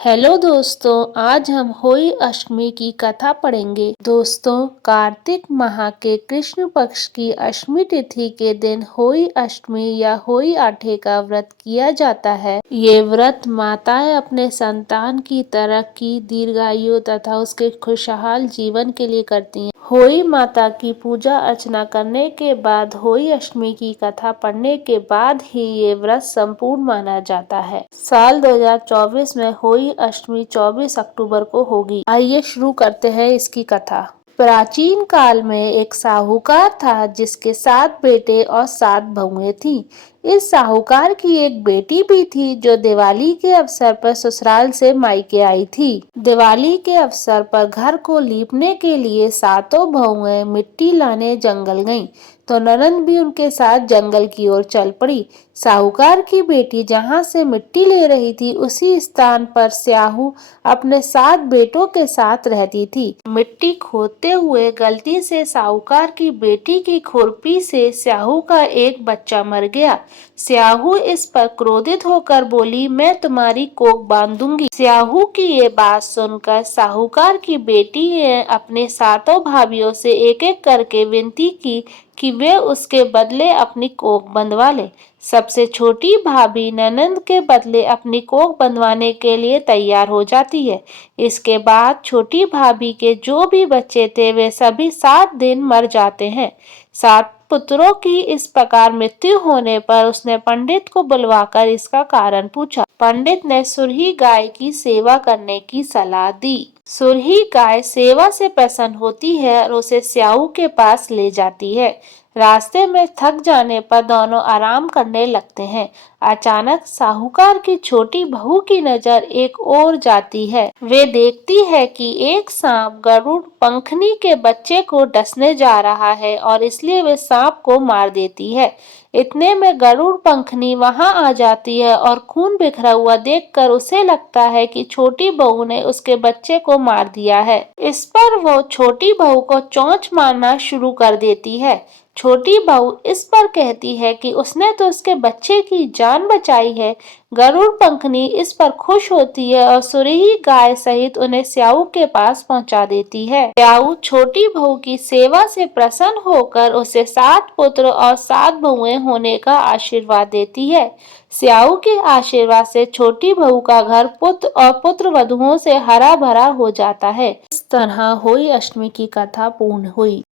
Hello दोस्तों, आज हम होली अष्टमी की कथा पढ़ेंगे। दोस्तों, कार्तिक माह के कृष्ण पक्ष की अष्टमी तिथि के दिन होली अष्टमी या होली आठे का व्रत किया जाता है। ये व्रत माताएं अपने संतान की तरक्की, दीर्घायु तथा उसके खुशहाल जीवन के लिए करती हैं। होली माता की पूजा अर्चना करने के बाद होली अष्टमी की कथा पढ़ने के बाद ही ये व्रत संपूर्ण माना जाता है। साल 2024 में होली अष्टमी 24 अक्टूबर को होगी। आइए शुरू करते हैं इसकी कथा। प्राचीन काल में एक साहूकार था जिसके 7 बेटे और 7 बहुएं थीं। इस साहूकार की एक बेटी भी थी जो दिवाली के अवसर पर ससुराल से मायके आई थी। दिवाली के अवसर पर घर को लीपने के लिए सातों बहुएं मिट्टी लाने जंगल गईं, तो ननद भी उनके साथ जंगल की ओर चल पड़ी। साहूकार की बेटी जहां से मिट्टी ले रही थी उसी स्थान पर स्याहू अपने 7 बेटों के साथ रहती थी। मिट्टी खोदते हुए गलती से साहूकार की बेटी की खुरपी से स्याहू का एक बच्चा मर गया। स्याहू इस पर क्रोधित होकर बोली, मैं तुम्हारी कोख बांध दूंगी। स्याहू की ये बात सुनकर साहूकार की बेटी ने अपने सातों भाभियों से एक एक करके विनती की कि वे उसके बदले अपनी कोख बंधवा ले। सबसे छोटी भाभी ननंद के बदले अपनी कोख बंधवाने के लिए तैयार हो जाती है। इसके बाद छोटी भाभी के जो भी बच्चे थे वे सभी 7 दिन मर जाते हैं। 7 पुत्रों की इस प्रकार मृत्यु होने पर उसने पंडित को बुलवाकर इसका कारण पूछा। पंडित ने सुरही गाय की सेवा करने की सलाह दी। सुरही गाय सेवा से प्रसन्न होती है और उसे स्याहू के पास ले जाती है। रास्ते में थक जाने पर दोनों आराम करने लगते हैं। अचानक साहूकार की छोटी बहू की नजर एक ओर जाती है। वे देखती है कि एक सांप गरुड़ पंखनी के बच्चे को डसने जा रहा है और इसलिए वे सांप को मार देती है। इतने में गरुड़ पंखनी वहां आ जाती है और खून बिखरा हुआ देखकर उसे लगता है कि छोटी बहू ने उसके बच्चे को मार दिया है। इस पर वो छोटी बहू को चोंच मारना शुरू कर देती है। छोटी बहू इस पर कहती है कि उसने तो उसके बच्चे की जान बचाई है। गरुड़ पंखनी इस पर खुश होती है और सुरही गाय सहित उन्हें स्याहू के पास पहुंचा देती है। स्याहू छोटी बहू की सेवा से प्रसन्न होकर उसे 7 पुत्र और 7 बहुएं होने का आशीर्वाद देती है। स्याहू के आशीर्वाद से छोटी बहू का घर पुत्र और पुत्र वधुओं से हरा भरा हो जाता है। इस तरह होली अष्टमी की कथा पूर्ण हुई।